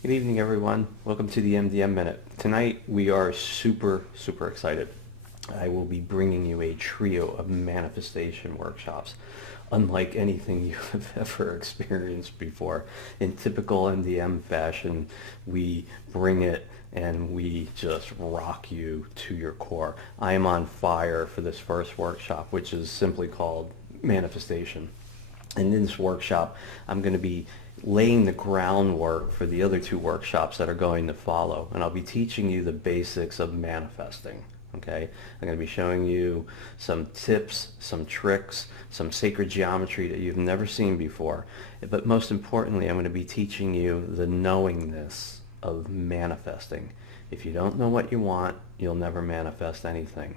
Good evening, everyone. Welcome to the MDM Minute. Tonight, we are super excited. I will be bringing you a trio of manifestation workshops, unlike anything you have ever experienced before. In typical MDM fashion, we bring it and we just rock you to your core. I am on fire for this first workshop, which is simply called Manifestation. And in this workshop, I'm going to be laying the groundwork for the other two workshops that are going to follow. And I'll be teaching you the basics of manifesting. Okay? I'm going to be showing you some tips, some tricks, some sacred geometry that you've never seen before. But most importantly, I'm going to be teaching you the knowingness of manifesting. If you don't know what you want, you'll never manifest anything.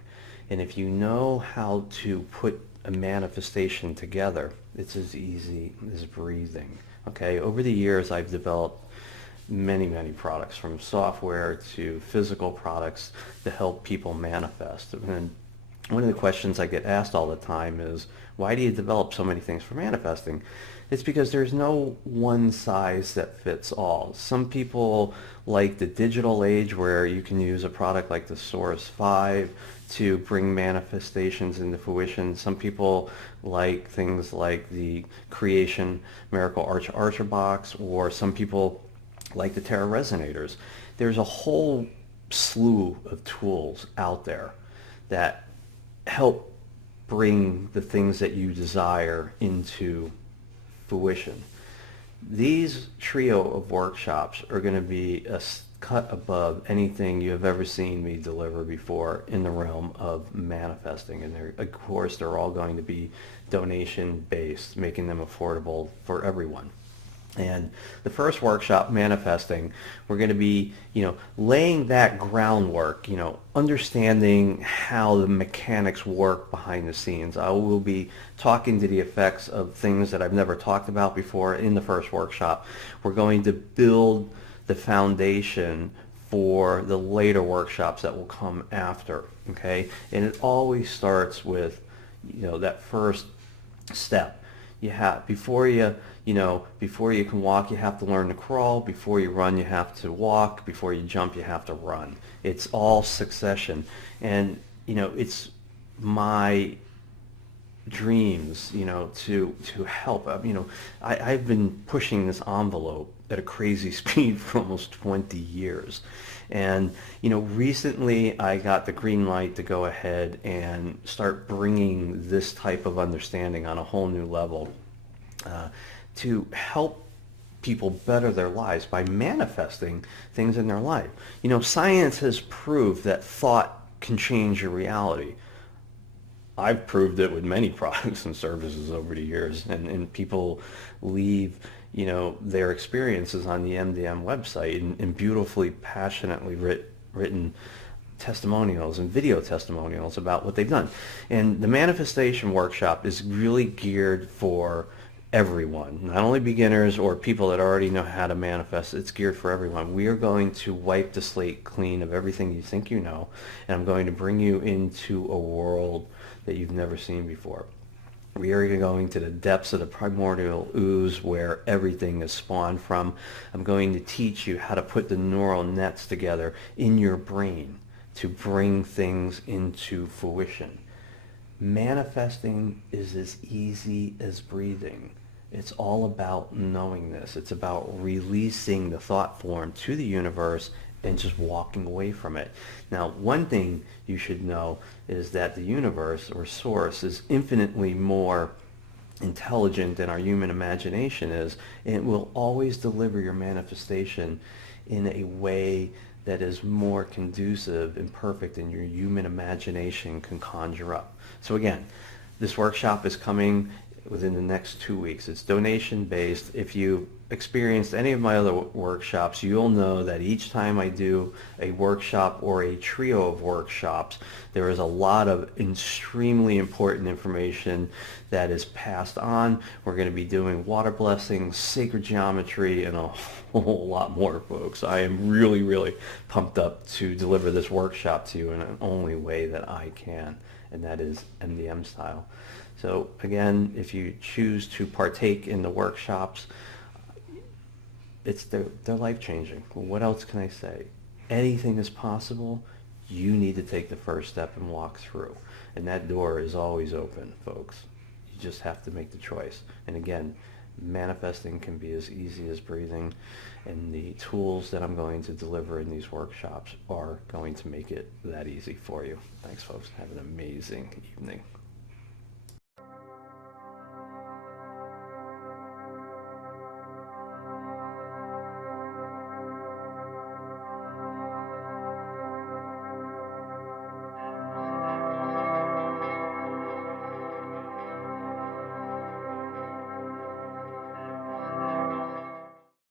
And if you know how to put a manifestation together, it's as easy as breathing. Okay, over the years I've developed many products, from software to physical products, to help people manifest. And one of the questions I get asked all the time is, why do you develop so many things for manifesting? It's because there's no one size that fits all. Some people like the digital age, where you can use a product like the Source 5 to bring manifestations into fruition. Some people like things like the Creation Miracle Archer box, or some people like the Terra Resonators. There's a whole slew of tools out there that help bring the things that you desire into fruition. These trio of workshops are going to be a cut above anything you have ever seen me deliver before in the realm of manifesting. And of course, they're all going to be donation based, making them affordable for everyone. And the first workshop, Manifesting, we're going to be, laying that groundwork, understanding how the mechanics work behind the scenes. I will be talking to the effects of things that I've never talked about before in the first workshop. We're going to build the foundation for the later workshops that will come after, okay? And it always starts with, that first step. Before you can walk, you have to learn to crawl. Before you run, you have to walk. Before you jump, you have to run. It's all succession. And, it's my dreams, to help. I've been pushing this envelope at a crazy speed for almost 20 years. And, recently I got the green light to go ahead and start bringing this type of understanding on a whole new level, to help people better their lives by manifesting things in their life. Science has proved that thought can change your reality. I've proved it with many products and services over the years, and people leave their experiences on the MDM website in beautifully, passionately written testimonials and video testimonials about what they've done. And the manifestation workshop is really geared for everyone, not only beginners or people that already know how to manifest. It's geared for everyone. We are going to wipe the slate clean of everything you think you know, and I'm going to bring you into a world that you've never seen before. We are going to the depths of the primordial ooze where everything is spawned from. I'm going to teach you how to put the neural nets together in your brain to bring things into fruition. Manifesting is as easy as breathing. It's all about knowing this. It's about releasing the thought form to the universe and just walking away from it. Now, one thing you should know is that the universe, or source, is infinitely more intelligent than our human imagination is, and it will always deliver your manifestation in a way that is more conducive and perfect than your human imagination can conjure up. So again, this workshop is coming within the next 2 weeks. It's donation based. If you experienced any of my other workshops, you'll know that each time I do a workshop or a trio of workshops, there is a lot of extremely important information that is passed on. We're going to be doing water blessings, sacred geometry, and a whole lot more, folks. I am really pumped up to deliver this workshop to you in an only way that I can, and that is MDM style. So again, if you choose to partake in the workshops, they're life-changing. What else can I say? Anything is possible. You need to take the first step and walk through. And that door is always open, folks. You just have to make the choice. And again, manifesting can be as easy as breathing, and the tools that I'm going to deliver in these workshops are going to make it that easy for you. Thanks, folks. Have an amazing evening.